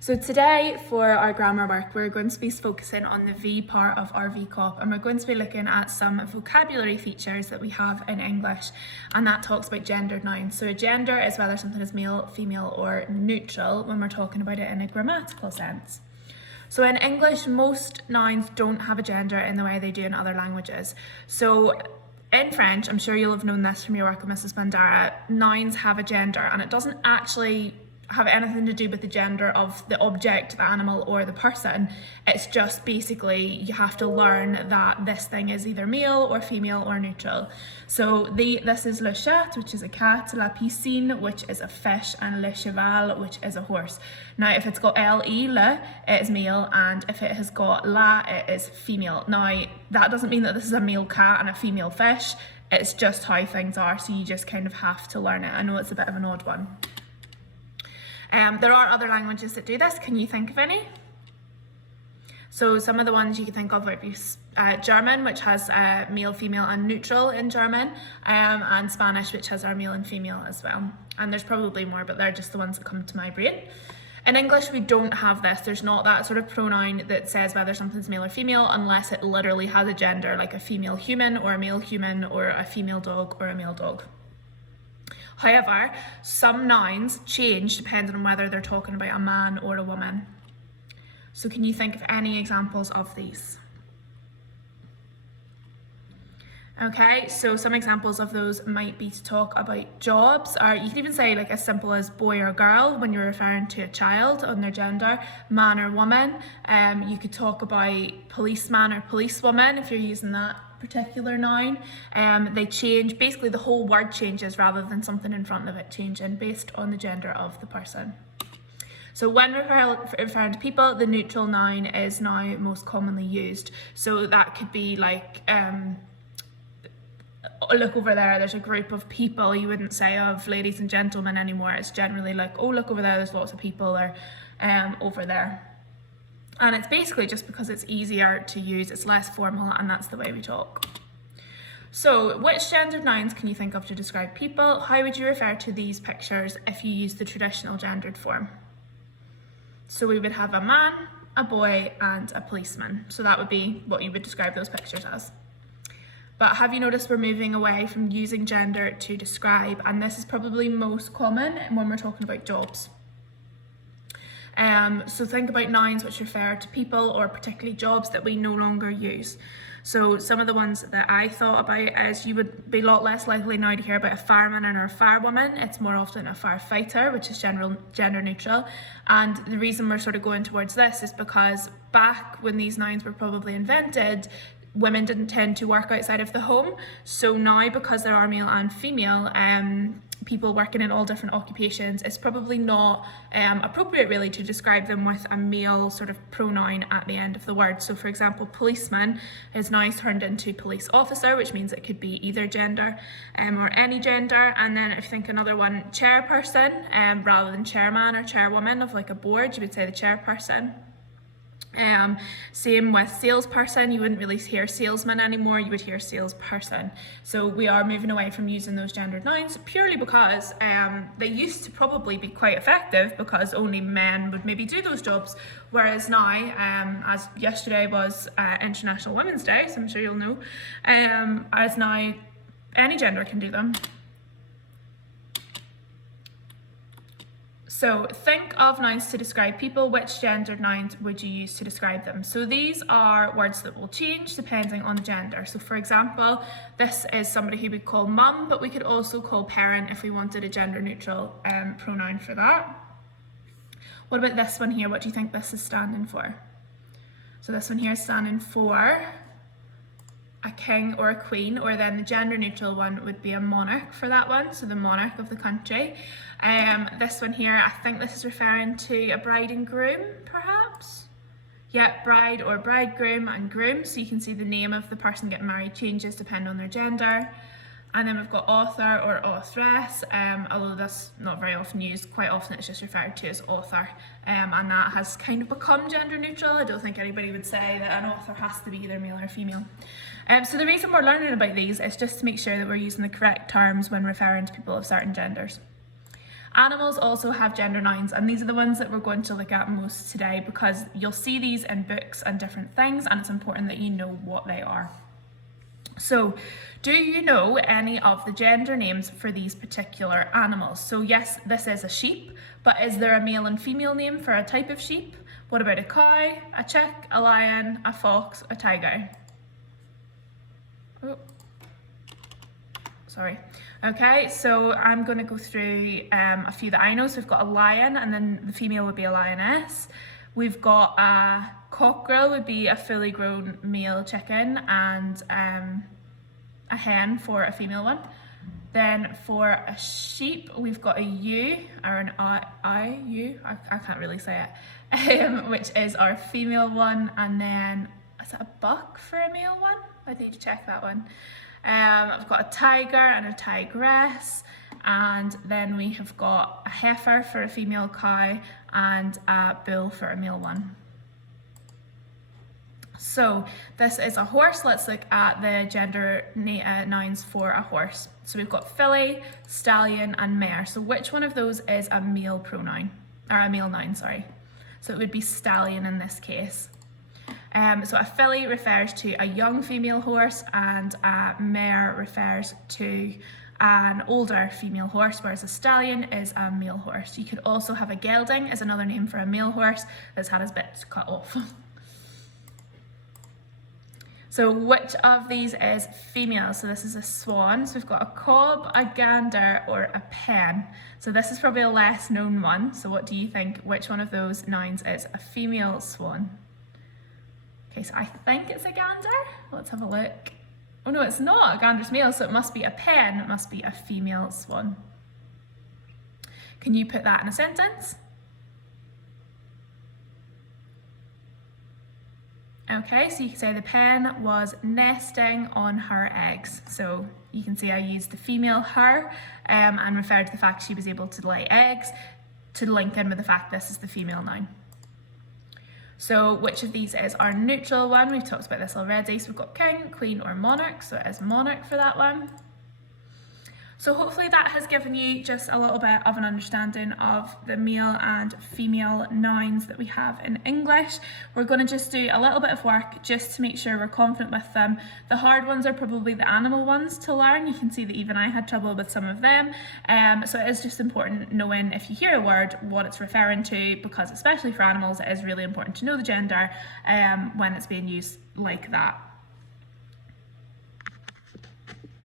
So today for our grammar work, we're going to be focusing on the V part of our VCOP, and we're going to be looking at some vocabulary features that we have in English, and that talks about gendered nouns. So a gender is whether something is male, female or neutral when we're talking about it in a grammatical sense. So in English, most nouns don't have a gender in the way they do in other languages. So in French, I'm sure you'll have known this from your work with Mrs. Bandara, nouns have a gender, and it doesn't actually have anything to do with the gender of the object, the animal or the person. It's just basically you have to learn that this thing is either male or female or neutral. So this is le chat, which is a cat, la piscine, which is a fish, and le cheval, which is a horse. Now if it's got le, it is male, and if it has got la, it is female. Now that doesn't mean that this is a male cat and a female fish, it's just how things are, so you just kind of have to learn it. I know it's a bit of an odd one. There are other languages that do this. Can you think of any? So some of the ones you can think of would be German, which has male, female and neutral in German, and Spanish, which has our male and female as well. And there's probably more, but they're just the ones that come to my brain. In English, we don't have this. There's not that sort of pronoun that says whether something's male or female unless it literally has a gender, like a female human or a male human or a female dog or a male dog. However, some nouns change depending on whether they're talking about a man or a woman. So can you think of any examples of these? Okay, so some examples of those might be to talk about jobs, or you can even say like as simple as boy or girl when you're referring to a child on their gender, man or woman. You could talk about policeman or policewoman if you're using that particular noun. They change, basically the whole word changes rather than something in front of it changing based on the gender of the person. So when referring to people, the neutral noun is now most commonly used. So that could be like, look over there, there's a group of people. You wouldn't say of ladies and gentlemen anymore. It's generally like, oh, look over there, there's lots of people there, over there. And it's basically just because it's easier to use, it's less formal, and that's the way we talk. So which gendered nouns can you think of to describe people? How would you refer to these pictures if you use the traditional gendered form? So we would have a man, a boy and a policeman. So that would be what you would describe those pictures as. But have you noticed we're moving away from using gender to describe, and this is probably most common when we're talking about jobs. So think about nouns which refer to people or particularly jobs that we no longer use. So some of the ones that I thought about is you would be a lot less likely now to hear about a fireman or a firewoman. It's more often a firefighter, which is gender neutral. And the reason we're sort of going towards this is because back when these nouns were probably invented, women didn't tend to work outside of the home. So now, because there are male and female people working in all different occupations, it's probably not appropriate really to describe them with a male sort of pronoun at the end of the word. So for example, policeman is now turned into police officer, which means it could be either gender or any gender. And then if you think another one, chairperson, rather than chairman or chairwoman of like a board, you would say the chairperson. Same with salesperson, you wouldn't really hear salesman anymore, you would hear salesperson. So we are moving away from using those gendered nouns purely because they used to probably be quite effective because only men would maybe do those jobs, whereas now, as yesterday was International Women's Day, so I'm sure you'll know, as now any gender can do them. So think of nouns to describe people. Which gendered nouns would you use to describe them? So these are words that will change depending on the gender. So for example, this is somebody who we call mum, but we could also call parent if we wanted a gender neutral pronoun for that. What about this one here? What do you think this is standing for? So this one here is standing for a king or a queen, or then the gender neutral one would be a monarch for that one, so the monarch of the country. This one here, I think this is referring to a bride and groom, perhaps? Yeah, bride or bridegroom and groom, so you can see the name of the person getting married changes depending on their gender. And then we've got author or authoress, although that's not very often used. Quite often it's just referred to as author, and that has kind of become gender neutral. I don't think anybody would say that an author has to be either male or female. So the reason we're learning about these is just to make sure that we're using the correct terms when referring to people of certain genders. Animals also have gender nouns, and these are the ones that we're going to look at most today because you'll see these in books and different things, and it's important that you know what they are. So, do you know any of the gender names for these particular animals? So yes, this is a sheep, but is there a male and female name for a type of sheep? What about a cow, a chick, a lion, a fox, a tiger? Oh, sorry. Okay, so I'm going to go through a few that I know. So we've got a lion, and then the female would be a lioness. We've got a cockerel would be a fully grown male chicken, and a hen for a female one. Then for a sheep, we've got a ewe, or an ewe, I can't really say it, which is our female one. And then, is it a buck for a male one? I need to check that one. I've got a tiger and a tigress, and then we have got a heifer for a female cow and a bull for a male one. So this is a horse. Let's look at the gender nouns for a horse. So we've got filly, stallion, and mare. So which one of those is a male pronoun, or a male noun, sorry. So it would be stallion in this case. So a filly refers to a young female horse, and a mare refers to an older female horse, whereas a stallion is a male horse. You could also have a gelding as another name for a male horse that's had his bits cut off. So which of these is female? So this is a swan. So we've got a cob, a gander, or a pen. So this is probably a less known one. So what do you think? Which one of those nouns is a female swan? Okay, so I think it's a gander. Let's have a look. Oh no, it's not. A gander's male, so it must be a pen. It must be a female swan. Can you put that in a sentence? Okay, so you can say the pen was nesting on her eggs. So you can see I used the female her and referred to the fact she was able to lay eggs to link in with the fact this is the female noun. So which of these is our neutral one? We've talked about this already. So we've got king, queen, or monarch. So it is monarch for that one. So hopefully that has given you just a little bit of an understanding of the male and female nouns that we have in English. We're going to just do a little bit of work just to make sure we're confident with them. The hard ones are probably the animal ones to learn. You can see that even I had trouble with some of them. So it is just important knowing if you hear a word what it's referring to, because especially for animals it is really important to know the gender when it's being used like that.